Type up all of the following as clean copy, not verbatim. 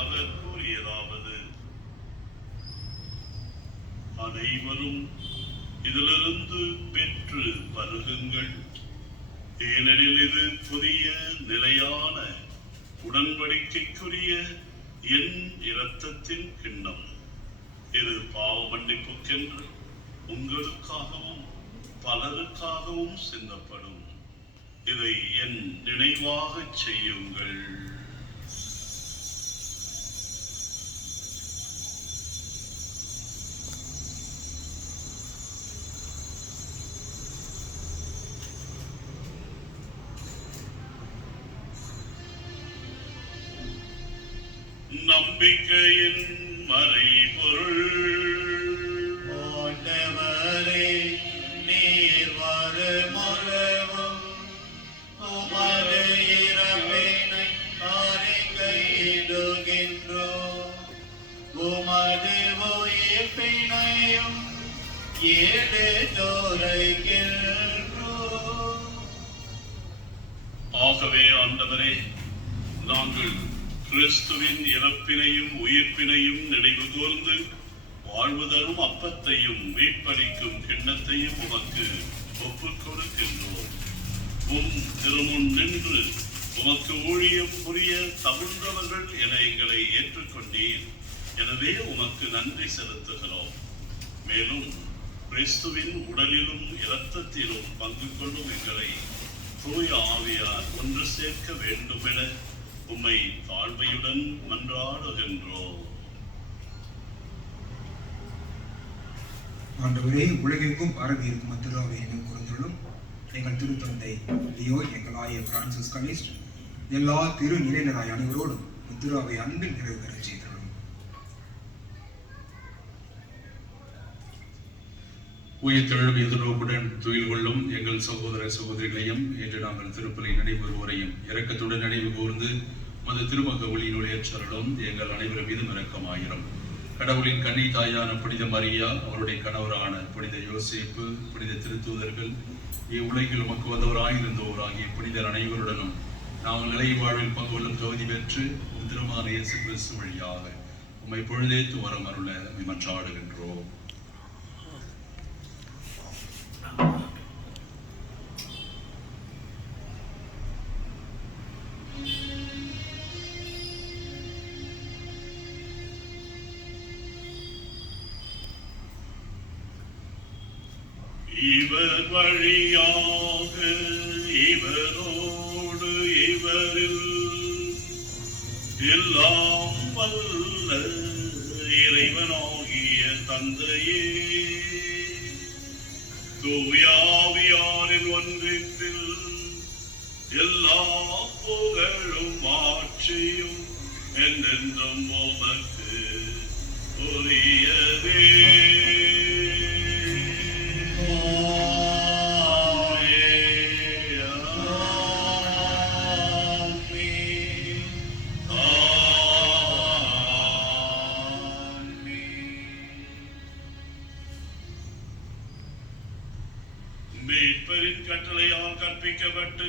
அவர் கூறியதாவது, அனைவரும் இதிலிருந்து பெற்று பருகுங்கள், ஏனெனில் இது புதிய நிலையான உடன்படிக்கைக்குரிய என் இரத்தத்தின் கிண்ணம். இது பாவ மன்னிப்புக்கென்று உங்களுக்காகவும் பலருக்காகவும் சிந்தப்படும். இதை என் நினைவாக செய்யுங்கள். நம்பிக்கையின் மறைபொருள். ஆண்டவரே, நீர் வருமளவும் உமது இறப்பினை அறிக்கையிடுகின்றோம், உமது உயிர்ப்பினையும் எடுத்துரைக்கின்றோம். ஆகவே ஆண்டவரே, நாங்கள் கிறிஸ்துவின் இறப்பினையும் உயிர்ப்பினையும் நினைவு கூர்ந்து வாழ்வு தரும் அப்பத்தையும் மீட்பளிக்கும் கிண்ணத்தையும் உமக்கு ஒப்புக் கொடுக்கின்றோம். திருமுன் நின்று உமக்கு ஊழியம் புரிய தகுந்தவர்கள் என எங்களை ஏற்றுக்கொண்டீர். எனவே உமக்கு நன்றி செலுத்துகிறோம். மேலும் கிறிஸ்துவின் உடலிலும் இரத்தத்திலும் பங்கு கொள்ளும் எங்களை தூய ஆவியார் ஒன்று சேர்க்க வேண்டும் என உம்மை தாழ்மையுடன் மன்றாடுகின்றோம். ஆண்டவரே, உலகெங்கும் பரவி இருக்கும் திருவாவை எங்கள் குழந்தைகளும் எங்கள் திருத்தந்தை லியோ, எங்கள் ஆயர் பிரான்சிஸ் கலிஸ்ட், எல்லா திரு நிலையினராய் அனைவரோடும் திருவாவை அன்பில் நிறைவு பெற செய்தோம். உயிர்த்தெழும் எதிர்நோக்குடன் துயில் கொள்ளும் எங்கள் சகோதர சகோதரிகளையும் இன்று நாங்கள் திருப்பலி நினைவுறுவோரையும் இரக்கத்துடன் நினைவு கூர்ந்து மது திருமக ஒளியினுள் ஏற்றருளும். எங்கள் அனைவரும் மீதும் இரக்கமாயிரும். கடவுளின் கன்னி தாயான புனித மரியா, அவருடைய கணவரான புனித யோசேப்பு, புனித திருத்தூதர்கள், இவ்வுலகில் உமக்கு வந்தவராயிருந்தோராகிய புனிதர் அனைவருடனும் நாங்கள் நிலை வாழ்வில் பங்கு கொள்ளும் தகுதி பெற்று திருமான இயேசு கிறிஸ்து வழியாக உம்மை பொழுதேத்து வரம் அருள மன்றாடுகின்றோம். இவர் வழியாக இவரோடு இவரில் எல்லாம் வல்ல இறைவனாகிய தந்தையே, தூயாவியாரின் ஒன்றிப்பில் எல்லா புகழும் ஆட்சியும் என்றென்றும் உமக்கு உரியதே. மீட்பரின் கட்டளையால் கற்பிக்கப்பட்டு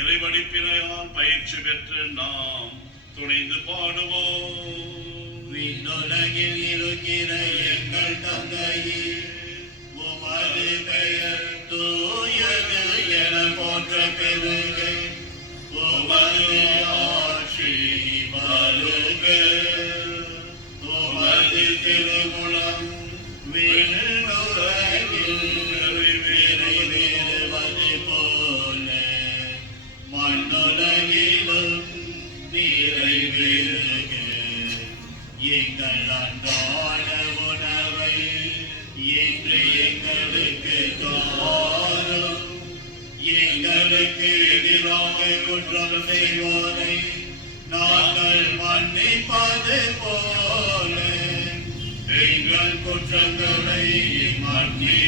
இறைவடிப்பினையால் பயிற்சி பெற்று நாம் துணிந்து பாடுவோம். விண்ணுலகில் இருக்கிற எங்கள் தந்தையே, உமது பெயர் தூயது என போற்ற பெருக, உமது ஆட்சி வருக, உமது திருவுளம் விண்ணுலகில் நிறைவேறுவது போல மண்ணுலகிலும் நிறைவேறுக. எங்கள் அன்றாட உணவை இன்று எங்களுக்கு தாரும். எங்களுக்கு எதிராக குற்றம் செய்வோரை நாங்கள் மன்னிப்பது போல எங்கள் குற்றங்களை மன்னி